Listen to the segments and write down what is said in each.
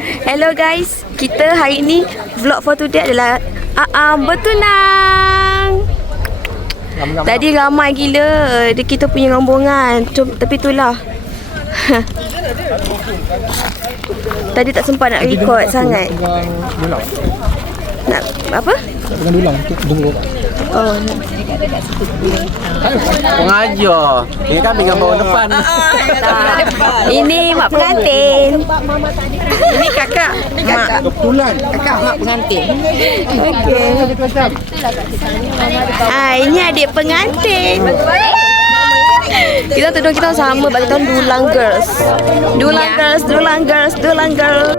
Hello guys, kita hari ni vlog for today adalah bertunang. Tadi ramai gila kita punya rombongan. Tapi itulah. Tadi tak sempat nak record sangat. Nak apa? Pegang dulang tunggu. Oh. Pengajar. Ini kan pegang bawah depan. Ini mak pengantin. Ini kakak. Mak. Kebetulan Kakak mak pengantin. Okey. Ini adik pengantin. Kita tudung kita sama, bagi kita dulang girls. Dulang girls, dulang girls, dulang girls.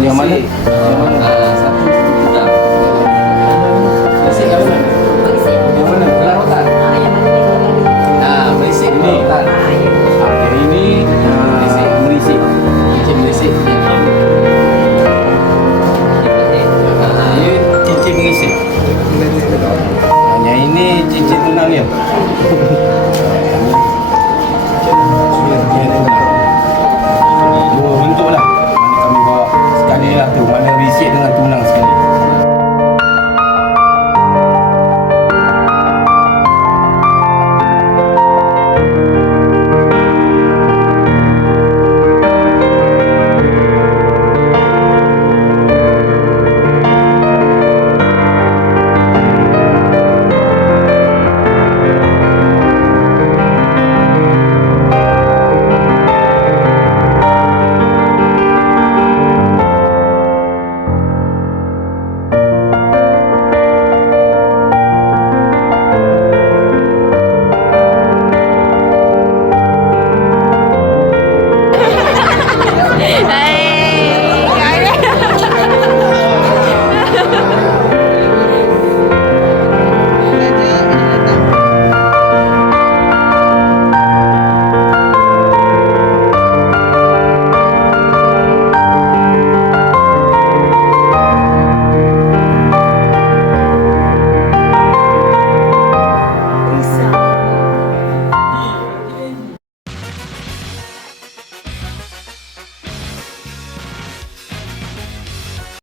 Yang mana?